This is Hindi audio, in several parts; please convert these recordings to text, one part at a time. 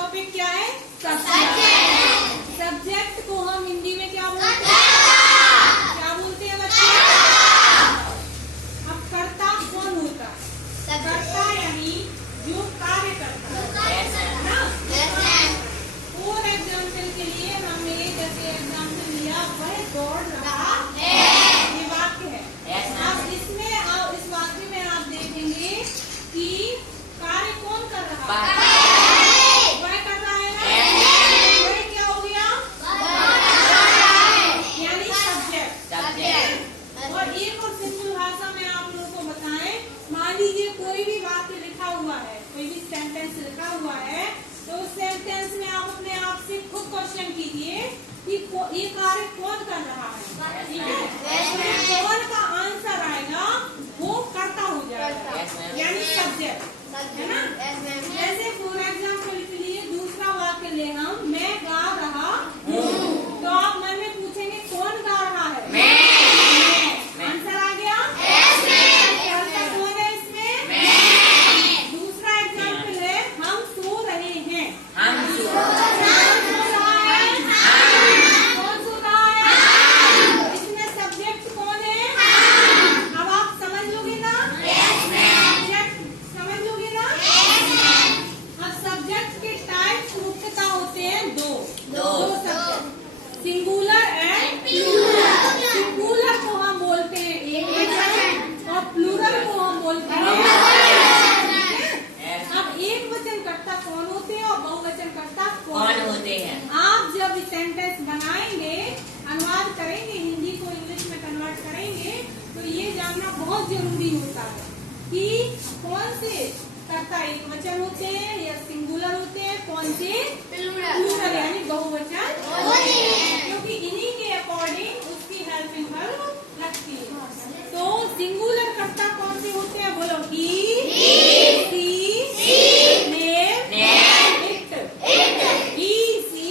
टॉपिक क्या है? सब्जेक्ट। सब्जेक्ट को हम हिंदी में क्या बोलते हैं? क्या बोलते हैं बच्चे? अब कर्ता कौन होता है? कर्ता यानी जो कार्य करता है ना। फॉर एग्जाम्पल के लिए हमने जैसे एग्जाम्पल लिया, वह दौड़ रहा है, ये वाक्य है। अब इसमें इस वाक्य में आप देखेंगे कि कार्य कौन कर रहा है? वह कर रहा है ना। वह क्या हो गया? यानी सब्जेक्ट। और एक और सिंपल भाषा में आप लोगों को बताएं, मान लीजिए कोई भी वाक्य लिखा हुआ है, कोई भी सेंटेंस लिखा हुआ है, तो उस सेंटेंस में आप अपने आप से खुद क्वेश्चन कीजिए कि ये कार्य कौन कर रहा है। ठीक है, कौन का आंसर आएगा वो कर्ता हो जाएगा, यानी सब्जेक्ट, है ना। जैसे फॉर एग्जाम्पल के लिए दूसरा वाक्य ले हम, मैं गा रहा हूँ, तो आप मन में पूछेंगे कौन गा रहा है? मैं। आंसर आ गया? कर्ता कौन है इसमें? दूसरा एग्जाम्पल है, हम सो रहे हैं। कौन सो रहा है? कौन सो रहा है? इसमें सब्जेक्ट कौन है? अब आप समझ लोगे ना? सब्जेक्ट समझ लोगे ना? अब सब्जेक्ट के टाइप मुख्यतः होते हैं दो subject, singular and plural. Singular को हम बोलते हैं एक वचन और प्लूरल को हम बोलते हैं। अब एक वचन कर्ता कौन होते हैं और बहुवचन कर्ता कौन होते हैं? आप जब सेंटेंस बनाएंगे, अनुवाद करेंगे, हिंदी को इंग्लिश में कन्वर्ट करेंगे, तो ये जानना बहुत जरूरी होता है कि कौन से कर्ता एक वचन होते हैं या सिंगुलर होते हैं, कौन से प्लूरल यानी बहुवचन होते हैं, क्योंकि इन्हीं के अकॉर्डिंग उसकी हेल्पिंग वर्ब लगती है। तो सिंगुलर कर्ता कौन से होते हैं? बोलो he, she, name, it. He, she,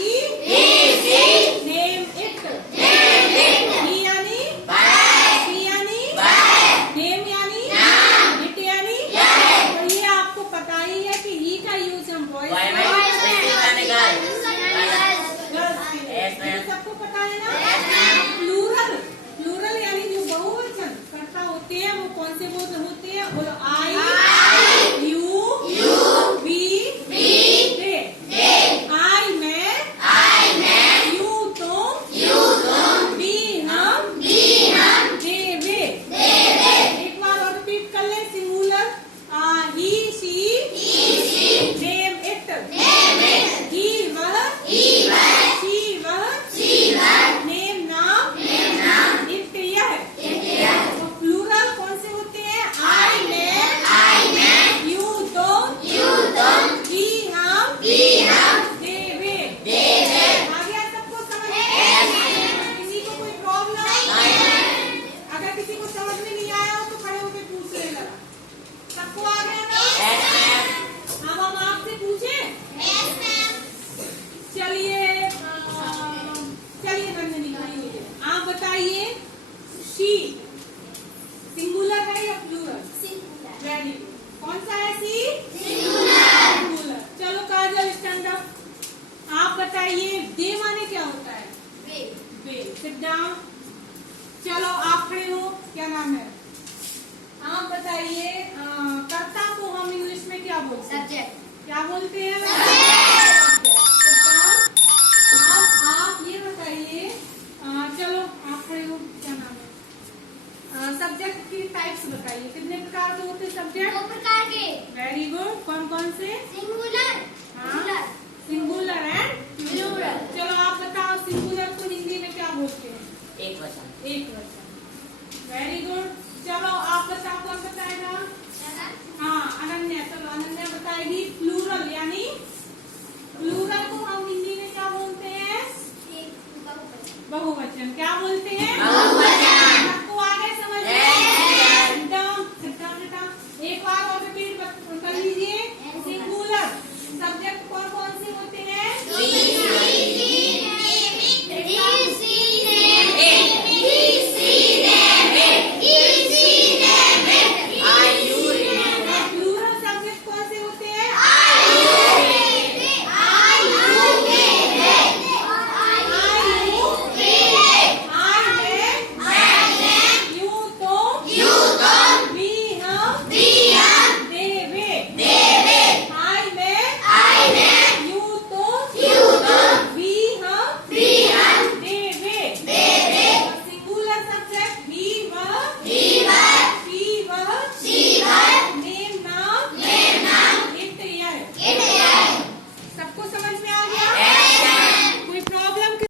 name, it. He यानी सी यानी नेम यानी इट यानी। तो ये आपको पता ही है कि ही का यूज हम बॉयज सबको पता है ना। प्लूरल यानी जो बहुवचन कर्ता होते हैं वो कौन से वो होते हैं? बोलो आई, यू, वी, दे। आई मैं, यू तुम, वी हम, दे वे। एक बार और रिपीट कर ले singular, he, she, name it, he वह, शी वह, नेम नाम, इट यह। तो प्लूरल कौन से होते हैं? आई मैं, यू तुम, ही हम, दे वे। आ गया सबको समझ में? किसी को कोई प्रॉब्लम? अगर किसी को समझ में नहीं आया हो तो खड़े होकर पूछ लेना। सबको आ गया ना? अब हम आपसे पूछें? चलिए नंदिनी भाई, आप बताइए, शी सिंगुलर है या प्लूरल? Very good. कौन सा है सी? सिंगुलर। चलो काजल स्टैंड अप। आप बताइए दे माने क्या होता है? वे। Sit down. चलो आप खड़े हो, क्या नाम है? आप बताइए, कर्ता को हम इंग्लिश में क्या बोलते हैं? सब्जेक्ट। क्या बोलते हैं? आप ये बताइए, चलो आप खड़े हो, क्या नाम है? सब्जेक्ट की टाइप्स बताइए, कितने प्रकार के होते हैं सब्जेक्ट? 2 प्रकार के। Very good. कौन कौन से?